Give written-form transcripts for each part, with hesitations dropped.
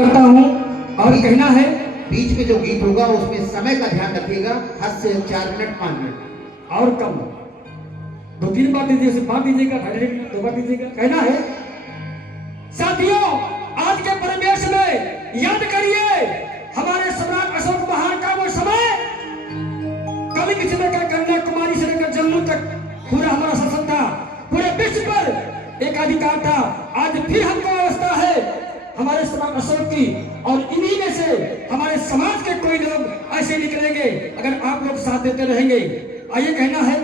करता हूँ और कहना है बीच में जो गीत होगा उसमें समय का ध्यान रखिएगा, हद से 4 मिनट 5 मिनट और कम 2-3 बार दीजिए, सिर्फ बात दीजिएगा, 2 बार दीजिएगा। कहना है साथियों, आज के परिवेश में याद करिए हमारे सम्राट अशोक महान का वो समय, कवि किसी ने क्या कन्याकुमारी से लेकर जम्मू तक पूरा हमारा शासन था, पूरे विश्व पर एक अधिकार था। आज फिर हमको अवस्था है हमारे सम्राट अशोक की, और इन्हीं में से हमारे समाज के कोई लोग ऐसे निकलेंगे अगर आप लोग साथ देते रहेंगे। आइए कहना है,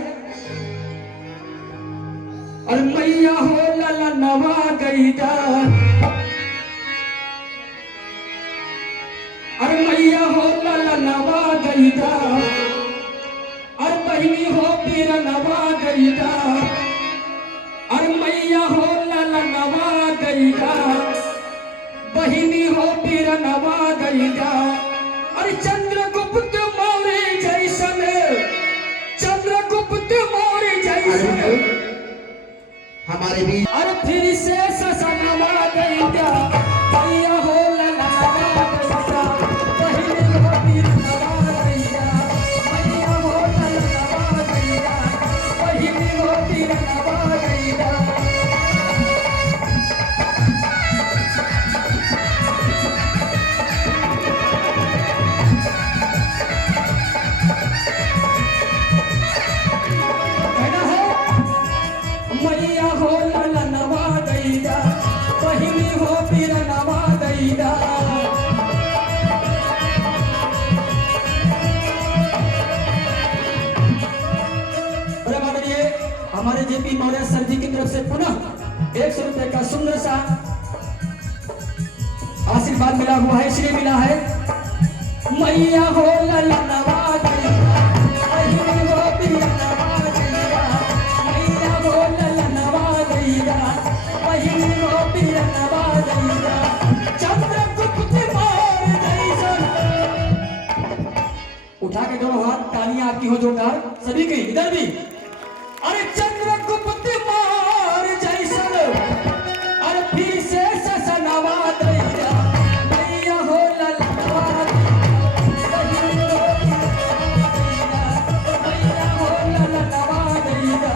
अरे मैया हो लाला नवा गईदा, अरे मैया हो लाला नवा गईदा, अरे बहिनी हो पीर नवा गईदा, अरे मैया हो लाला नवा गईदा, बहिनी हो पीर नवा गईदा। अरे चंद्रगुप्त मौर्य जैसन, चंद्रगुप्त मौर्य जैसन हमारे बीच अरे फिर से ससनवा गईदा, मैया हो लाला नवा गईदा, बहिनी हो पीर नवा गईदा, मैया हो लाला नवा गईदा, बहिनी हो पीर नवा गईदा। मैया हो लाला नवा गईदा, बहिनी हो पीर नवा गईदा। माननीय हमारे जेपी मौर्य सर जी की तरफ से पुनः 100 रुपए का सुंदर सा आशीर्वाद मिला हुआ है, श्री मिला है। मैया हो लाला नवा गईदा, बहिनी हो पीर नवा गईदा, मैया हो लाला नवा गईदा, बहिनी हो पीर नवा गईदा। चंद्रगुप्त मौर्य जैसन, उठा के दोनों हाथ, तालियां आपकी हो जोरदार सभी की, इधर भी। अरे चंद्रगुप्त मौर्य जैसन, अरे फिर से ससनवा गईदा, मैया हो लाला नवा गईदा, बहिनी हो पीर नवा गईदा, मैया हो लाला नवा गईदा।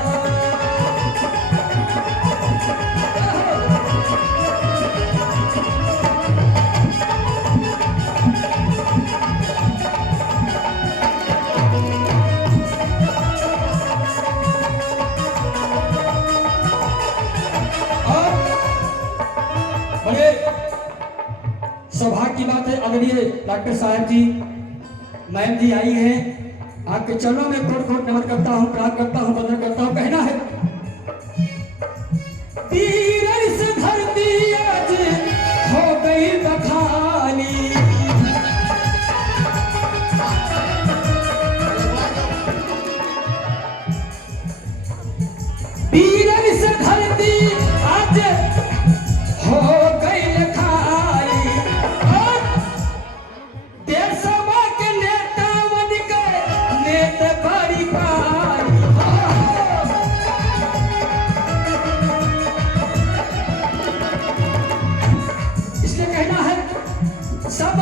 बड़े सौभाग्य की बात है, आदरणीय डॉक्टर साहब जी, मैम जी आई हैं, आपके चरणों में कोट कोट नमन करता हूँ, प्रार्थना करता हूँ, वंदन करता हूँ। कहना है, तीर से धरती आज हो गई बखाली, तीर से धरती आज हो गई खाली, और देशवा के नेता बन के नेत बड़ी पाई। इसलिए कहना है, सब